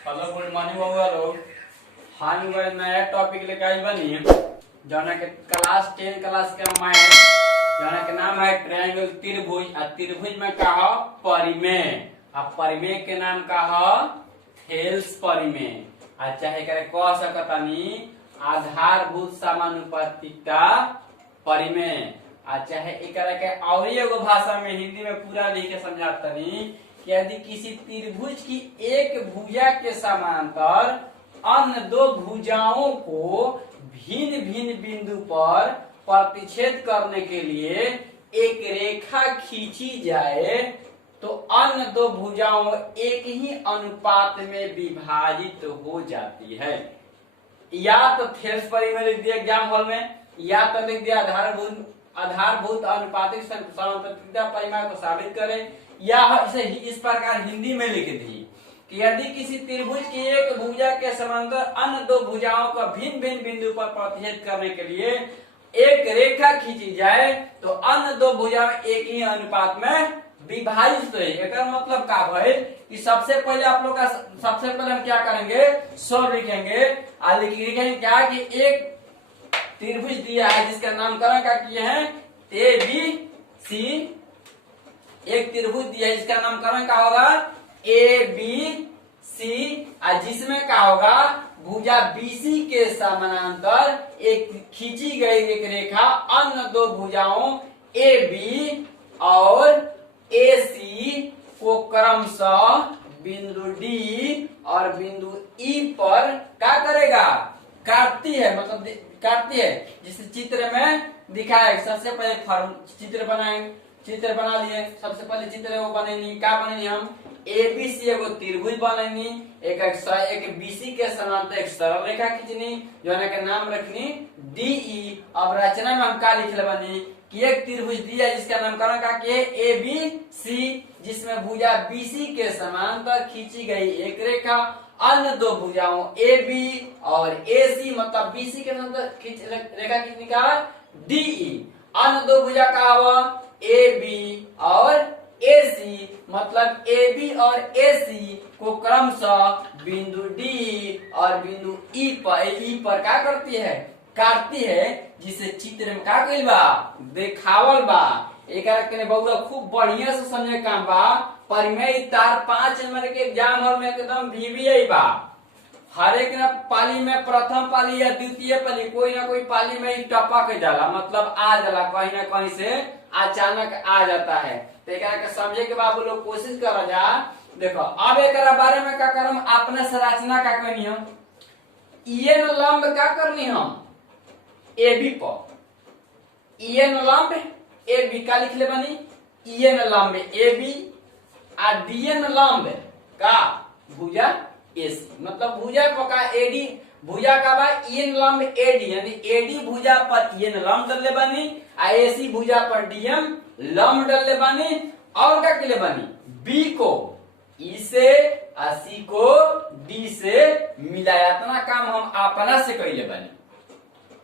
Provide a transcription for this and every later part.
Hello good morning बउआ लोग। हम लोग नया टॉपिक लेके आई बनी जौना के क्लास 10 क्लास के मैथ जौना के नाम है ट्रायंगल त्रिभुज। आ त्रिभुज में का ह परिमेय। आ परिमेय के नाम का ह थेल्स परिमेय। आ चाहे करे कह सकतानी आधारभूत समानुपातिक का परिमेय। आ चाहे एकरा के और एगो भाषा में हिंदी में पूरा लिख के समझातनी कि यदि किसी त्रिभुज की एक भुजा के समांतर अन्य दो भुजाओं को भिन्न भिन्न बिंदु पर प्रतिच्छेद करने के लिए एक रेखा खींची जाए तो अन्य दो भुजाओं एक ही अनुपात में विभाजित हो जाती है। या तो थेल्स परिमेय लिख दिया एग्जाम हॉल में, या तो लिख दिया आधारभूत अनुपातिक समानुपातिकता परिमेय को साबित करें, या इसे इस प्रकार हिंदी में लिख दी कि यदि किसी त्रिभुज की एक भुजा के समांतर अन्य दो भुजाओं का भिन्न भिन्न बिंदु पर प्रतिच्छेद करने के लिए एक रेखा खींची जाए तो अन्य दो भुजाएं एक ही अनुपात में विभाजित है। इसका मतलब का भाई कि सबसे पहले आप लोग का सबसे पहले हम क्या करेंगे, 100 लिखेंगे। लिखेंगे क्या कि एक त्रिभुज दिया है जिसका नामकरण क्या किए हैं ए बी सी। एक त्रिभुज दिया है जिसका नामकरण क्या होगा ए बी सी, जिसमें क्या होगा भुजा बीसी के समानांतर एक खींची गई एक रेखा अन्य दो भुजाओं ए बी और ए सी को क्रमशः बिंदु डी और बिंदु ई पर क्या करेगा, काटती है। मतलब काटती है जिसे चित्र में दिखाया। सबसे पहले चित्र बनाएंगे, चित्र बना लिए। सबसे पहले चित्र वो बनेनी क्या बनेनी हम एबीसी एगो त्रिभुज बनेनी, एक बीसी के समांतर एक सरल रेखा खींचनी जो के नाम रखनी डीई। अब रचना में हम क्या लिखले बनी कि एक त्रिभुज दिया जिसका नामकरण का के ए बी सी, जिसमें भुजा बीसी के समांतर खींची गई एक रेखा अन्य दो भुजाओं ए बी और ए सी, मतलब बीसी के समांतर रेखा खींचने का डीई। अन्य दो भुजा का हुआ ए बी और ए सी, मतलब ए बी और ए सी को क्रमशः बिंदु डी और बिंदु ई पर क्या करती है, काटती है। जिसे चित्र में क्या कइल बा देखावल बा। एकरा के बहुआ खूब बढ़िया से समझे काम बा। परिमेय तार 5 नंबर के एग्जाम हॉल में एकदम वीवीआई बा। हर एक ना पाली में प्रथम पाली या द्वितीय पाली कोई ना कोई पाली में टपक जाला, मतलब आ जाला कहीं ना कहीं से अचानक आ जाता है। तो एकरा के समझे के बाबू लोग कोशिश करा जा। देखो अब एकरा बारे में क्या करम अपने संरचना का करनी हम ईएन लंब क्या करनी हम एबी पर ईएन लंब एबी का लिख ले बनी ईएन लंब एबी आ डीएन लंब का भुजा एसी, मतलब भुजा का एडी भुजा का बा ईएन लंब एडी, यानी एडी भुजा पर ईएन लंब डले बनी आ एसी भुजा पर डीएम लंब डले बनी। और क्या के बनी बी को ई से आ सी को डी से मिलाया। इतना काम हम अपना से कैले बनी।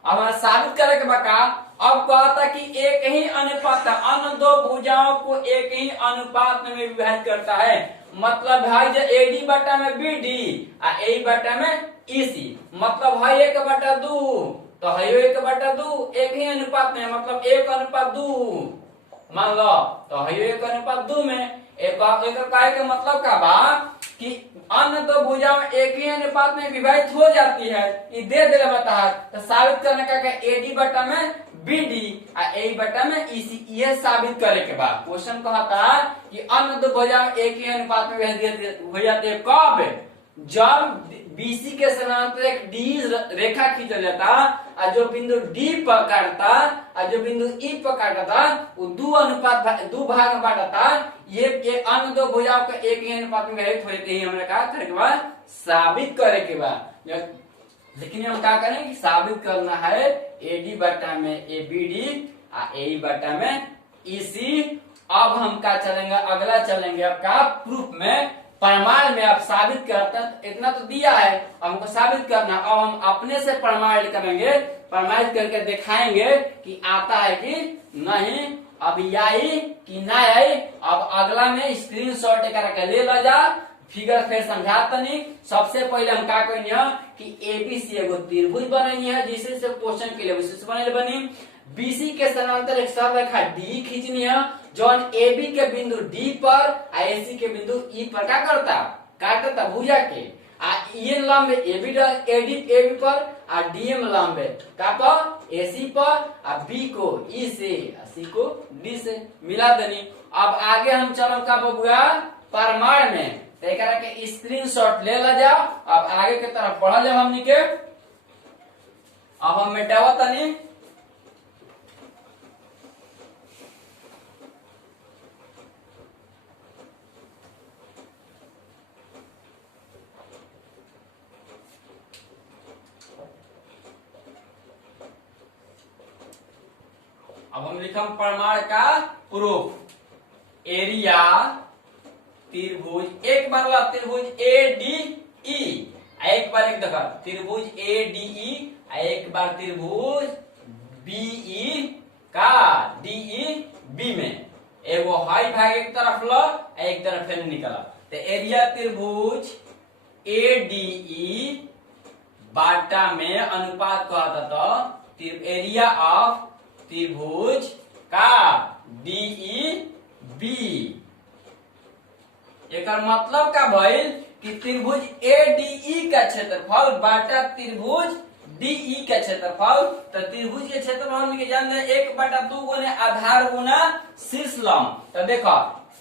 अब हमें साबित करे के बका अब कहता कि एक ही अनुपात अन्य दो भुजाओं को एक ही अनुपात में विभाजित करता है। मतलब भाई जो एडी बटा में बीडी आ ए बटा में ईसी, मतलब है 1/2 तो है 1/2 एक ही अनुपात में, मतलब 1/2 मान लो तो है 1/2 में। एक काय के मतलब का बा कि अन्य दो भुजाएं एक ही अनुपात में विभाजित हो जाती है। ये दे दिले बता तो साबित करने का एडी बटा में बीडी आ ए बटा में ईसी, ये साबित करे के बाद क्वेश्चन कहता कि अन्य दो भुजाएं एक ही अनुपात में विभाजित हो जाती है कब, जब बीसी के समांतर एक डी रेखा खींचा जाता और जो बिंदु डी पर काटता और जो बिंदु ई पर काटता वो दो भाग में बांटता। ये अन्य दो भुजाओं का एक ही अनुपात में विभाजित हो जाते हैं। हमने कहा करे के बाद साबित करे के बाद, लेकिन हम क्या करें कि साबित करना है एडी बटा में ए बी डी आ ए बटा में ईसी। अब हम क्या चलेंगे, अगला चलेंगे आपका प्रूफ में, प्रमाण में। आप साबित करते हैं इतना तो दिया है, अब हमको साबित करना। अब हम अपने से प्रमाण करेंगे, प्रमाणित करके दिखाएंगे कि आता है कि नहीं, अब आई कि ना आई। अब अगला में स्क्रीनशॉट करके ले ला जा, फिगर फिर समझा तनी। सबसे पहले हम का कहनी है कि एबीसी एगो त्रिभुज बननी है, जिसे से क्वेश्चन के लिए विशेष बने बनी। बीसी के समांतर एक सरलरेखा डी खींचनी है, जौन एबी के बिंदु डी पर आ एसी के बिंदु ई पर का करता काटता भुजा के आ ई लंब एबी एडी एबी पर आ डीएम लंब का पर एसी पर आ बी को ई से आ सी को डी से मिला देनी। अब आगे हम चलो का बबुआ परमाण में, तो एकरा के स्क्रीनशॉट ले ला जाओ। अब आगे के तरफ बढ़ल जाओ हमनी के। अब हम मिटावा तनी। अब हम लिखम प्रमाण का प्रूफ। एरिया त्रिभुज, एक बार ला त्रिभुज ए डी ई, एक बार एक देखा त्रिभुज ए डी ई, एक बार त्रिभुज बीई का डीई बी में एगो हाई भाग एक तरफ ला एक तरफ फैन निकला। तो एरिया त्रिभुज ए डी ई बाटा में अनुपात कहता था एरिया ऑफ त्रिभुज का डीई बी। एक मतलब का भइल कि त्रिभुज एडीई का क्षेत्रफल बाटा त्रिभुज डीई का क्षेत्रफल। तो त्रिभुज के क्षेत्रफल हम जान रहे 1/2 गुने आधार गुना शीर्ष लंब। तो देखो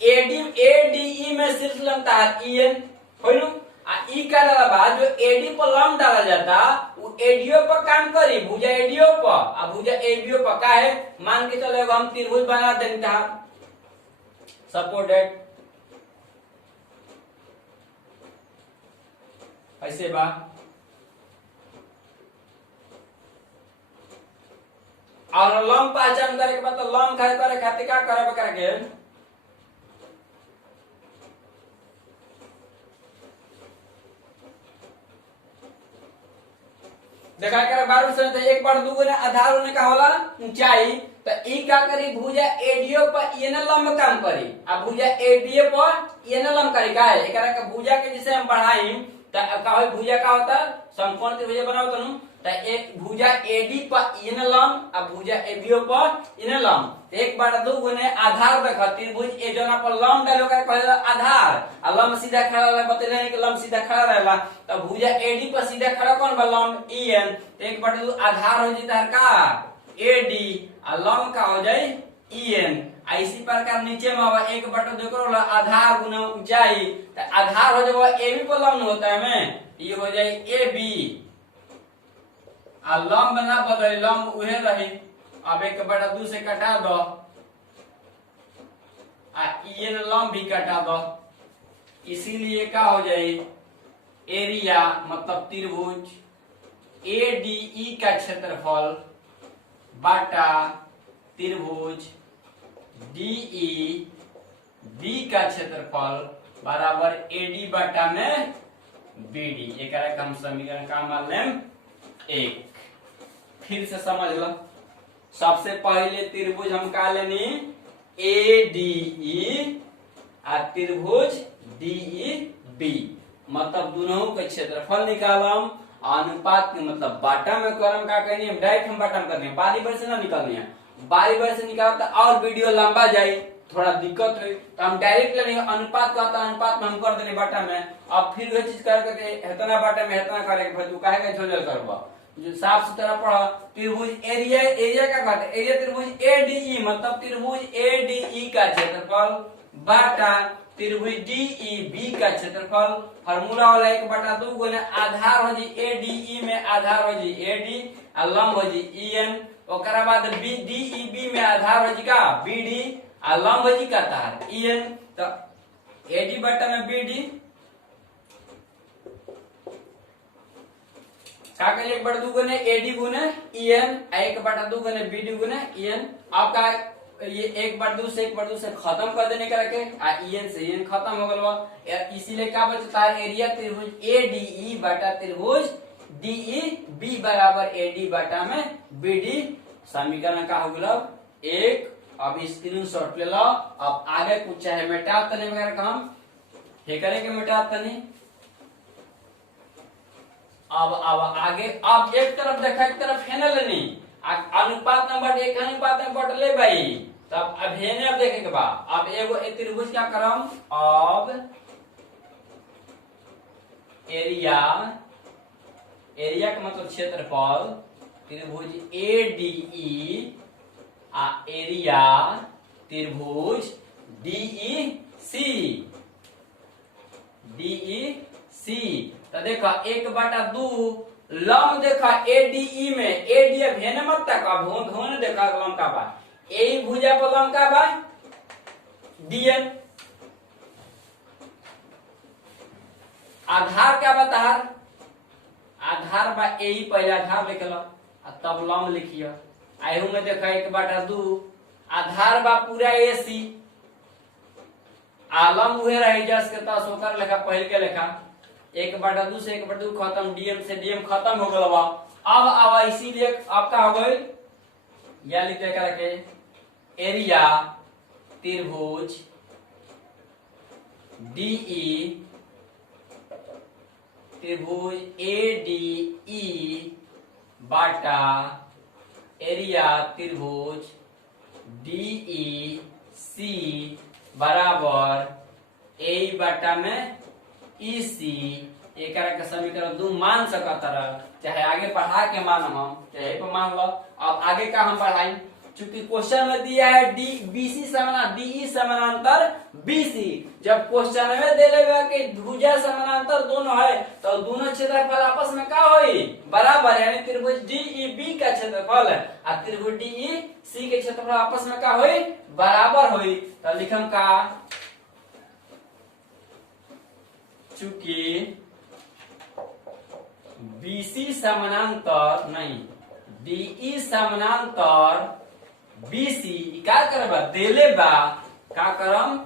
एडी एडीई में शीर्ष लंब था ईएन होइलु आ ई का बाद जो एडी पर लंब डाला जाता वो एडीओ पर काम करी, भुजा एडीओ पर आ भुजा एबीओ पर का है मान के चलो हम त्रिभुज बना देता सपोर्टेड ऐसे बा। और लंब पहचान करे के बाद तो लंब करे खातिर का करे करके देखा कर बार से तो 1/2 गुना आधार होने का होला ऊंचाई। तो ई का करी भुजा एडीओ पर एन लंब काम करी आ भुजा एबीओ पर एन लंब करी का है एकरा के भुजा के जैसे हम बढ़ाई तो का होई भुजा का होता समकोण त्रिभुज बनाओ तनु। तो एक भुजा एडी पर एन लंब आ भुजा एबीओ पर एन लंब 1/2 गुने आधार देखा त्रिभुज ए जना पर लंब डालो का कहला आधार आ लंब सीधा खड़ा रहे बतेले कि लंब सीधा खड़ा रहेला। तो भुजा एडी पर सीधा खड़ा कौन बा लंब ईएन 1/2 आधार हो जाता है का एडी आ लंब का हो जाए ईएन। इसी प्रकार नीचे में 1/2 करो आधार गुना ऊंचाई। तो आधार हो जाए एबी पर लंब होता है में ये हो जाए एबी आ लंब ना बदले लंब उहे रही। अब 1/2 से कटा दो आ ईएन लंब भी कटा दो, इसीलिए क्या हो जाए एरिया मतलब त्रिभुज एडीई का क्षेत्रफल बाटा त्रिभुज डीई बी का क्षेत्रफल बराबर एडी बाटा में बीडी। एक हम समीकरण का मान लें 1। फिर से समझ लो। सबसे पहले त्रिभुज हम का लेनी एडीई आ त्रिभुज डीई बी मतलब दोनों के क्षेत्रफल निकालम। अनुपात के मतलब बाटा में करम का कहनी है डायरेक्ट हम बाटा में करनी है, बारी बारी से ना निकालनी है। बारी बारी से निकाल तो और वीडियो लंबा जाए थोड़ा दिक्कत हुई तो हम डायरेक्ट लेंगे अनुपात का होता अनुपात में हम कर देंगे बाटा में। अब फिर वो चीज करके इतना बाटा में इतना करेगा फिर तू काहे का झोल करबा जो साफ सुथरा पढ़ा। त्रिभुज एरिया एरिया का कहते एरिया त्रिभुज एडीई मतलब त्रिभुज एडीई का क्षेत्रफल बाटा त्रिभुज डीई बी का क्षेत्रफल। फार्मूला वाला 1/2 गुना आधार हो जी एडीई में आधार हो जी एडी आ लंब हो जी ईएन। ओकरा बाद बी डीई बी में आधार हो जी का बीडी आ लंब हो जी का तार ईएन। तो एडी बटा में बीडी का के 1/2 गुने एडी गुने ईएन 1/2 गुने बीडी गुने ईएन। आपका ये 1/2 से खत्म कर देने का रखे आ ईएन से ईएन खत्म हो गलवा। इसीलिए क्या बचता है एरिया त्रिभुज एडीई बटा त्रिभुज डीई बी बराबर एडी बटा में बीडी। समीकरण का हो गया 1। अब स्क्रीनशॉट ले लो। अब आगे कुछ चाहे मिटाओ तने वगैरह हम हे करे के मिटा तनी। अब आगे अब एक तरफ देखा, एक तरफ है ना लेनी अनुपात नंबर एक अनुपात में बटले भाई। तब अब हेने अब देखे के बाद अब एगो त्रिभुज क्या करम, अब एरिया, एरिया का मतलब क्षेत्रफल, त्रिभुज ADE आ एरिया त्रिभुज DEC, DEC। तो देखा 1/2 लंब देखा ADE में, AD भेने मत तक अब होने देखा लंब का बा, ए भुजा पर लंब का बा DN, आधार क्या बता, आधार बा ए पहले आधार लिख लो तब लंब लिखियो। आयु में देखा 1/2 आधार बा पूरा AC, आलम हुए रही जस के तस होकर लेखा पहले के लेखा 1/2 से 1/2 खत्म, DM से DM खत्म हो गया बा। अब इसीलिए आपका हो गई या लिख करके एरिया त्रिभुज DE त्रिभुज ADE बाटा एरिया त्रिभुज DEC बराबर A बाटा में EC। एक का समीकरण 2 मान सकता रह, चाहे आगे पढ़ा के मान हम चाहे पे मान लो। अब आगे का हम पढ़ाई, चूंकि क्वेश्चन में दिया है BC DE समानांतर BC। जब क्वेश्चन में दे लेगा कि भुजा समानांतर दोनों है तो दोनों क्षेत्रफल आपस में क्या होई बराबर, यानी त्रिभुज DEB का क्षेत्रफल और त्रिभुज DEC के क्षेत्रफल आपस में क्या होई बराबर होई। तो लिखम का चूंकि BC समानांतर नहीं DE समानांतर BC क्या करबा देले बा, क्या करम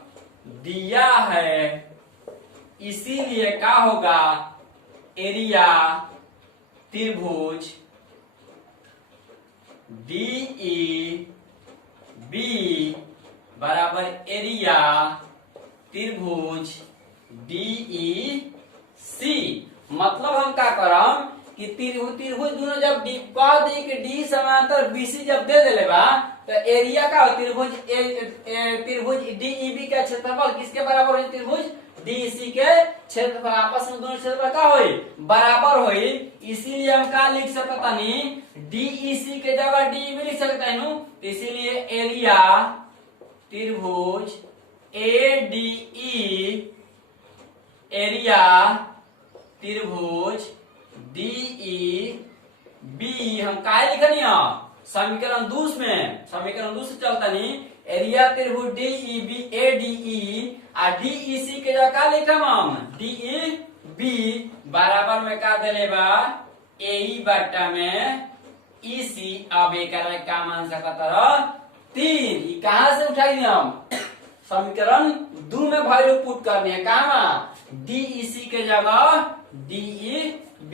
दिया है, इसीलिए क्या होगा एरिया त्रिभुज DEB बराबर एरिया त्रिभुज DEC। मतलब हम क्या करम कि त्रिभुज दोनों जब कह दी कि D समानांतर BC जब दे देले बा तो एरिया का त्रिभुज DEB का क्षेत्रफल किसके बराबर हो, त्रिभुज DEC के क्षेत्रफल आपस में दोनों क्षेत्रफल का होई बराबर होई। इसीलिए हम क्या लिख सकता नहीं DEC के जगह DEB लिख सकता हूं, इसीलिए एरिया त्रिभुज ADE एरिया त्रिभुज DEB हम का लिखनी है समीकरण 2 में, समीकरण 2 से चलता नहीं एरिया त्रिभुज DEB ADE और DEC के जगह का लिखम हम DEB बराबर में का देले बा AE बट्टा में EC। अब एक का मान सकता रह 3, कहां से उठाई हम समीकरण 2 में वैल्यू पुट करनी है, कहा DEC के जगह DEB।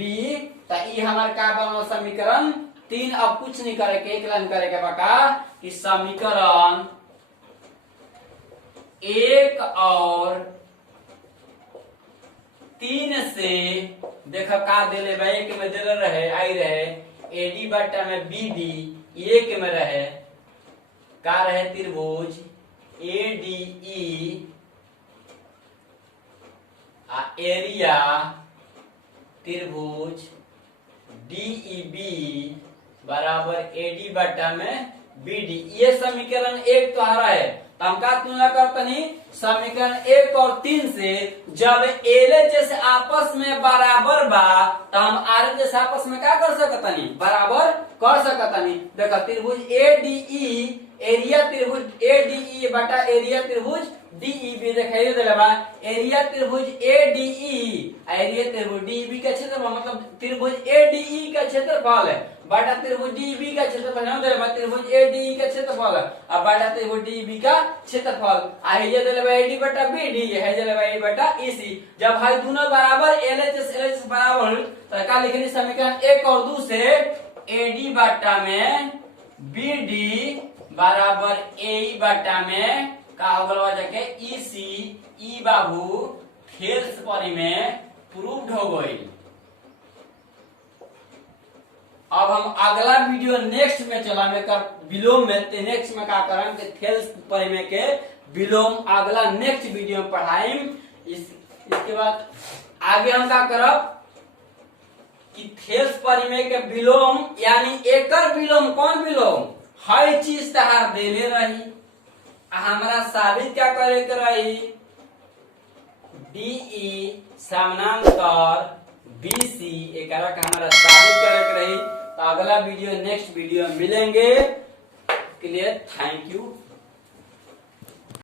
तो ये हमारे का बनो समीकरण 3। अब कुछ नहीं करे के एक लाइन करे के बका कि समीकरण 1 और 3 से देखा का देले बा, एक में देले रहे आई रहे AD बट्टा में BD, एक में रहे का रहे त्रिभुज ADE एरिया त्रिभुज DEB बराबर AD बट्टा में BD। ये समीकरण 1 तो हरा है। तो हम का तुलना करतनी समीकरण 1 और 3 से, जब LHS आपस में बराबर बा तो हम RHS आपस में क्या कर सकतनी बराबर कर सकतनी। देखा त्रिभुज ADE एरिया त्रिभुज ADE बटा एरिया त्रिभुज DEB दिखाई दे रहा है। एरिया त्रिभुज ADE एरिया त्रिभुज DEB का क्षेत्रफल मतलब त्रिभुज ADE का क्षेत्रफल है बटा त्रिभुज DEB का क्षेत्रफल है, दे त्रिभुज ADE का क्षेत्रफल अब बटा त्रिभुज DEB का क्षेत्रफल आई जे दे AD बटा BD है जे AD बटा EC। जब भाई दोनों बराबर LHS बराबर तो का लिखनी समीकरण 1 और 2 से AD बटा में BD बराबर AE बटा में का हो गलवा जाके EC ई बाबू थेल्स परिमेय प्रूव्ड हो गई। अब हम अगला वीडियो नेक्स्ट में चला में कर विलोम में नेक्स्ट में का करम के थेल्स परिमेय के विलोम अगला नेक्स्ट वीडियो में पढ़ाइम। इसके बाद आगे हम का करब कि थेल्स परिमेय के विलोम यानी एकर विलोम कौन विलोम हर चीज तहार देले रही हमरा साबित क्या करे के रही DE समानांतर BC एकरा का हमारा साबित करे के रही। तो अगला वीडियो नेक्स्ट वीडियो में मिलेंगे। के लिए थैंक यू।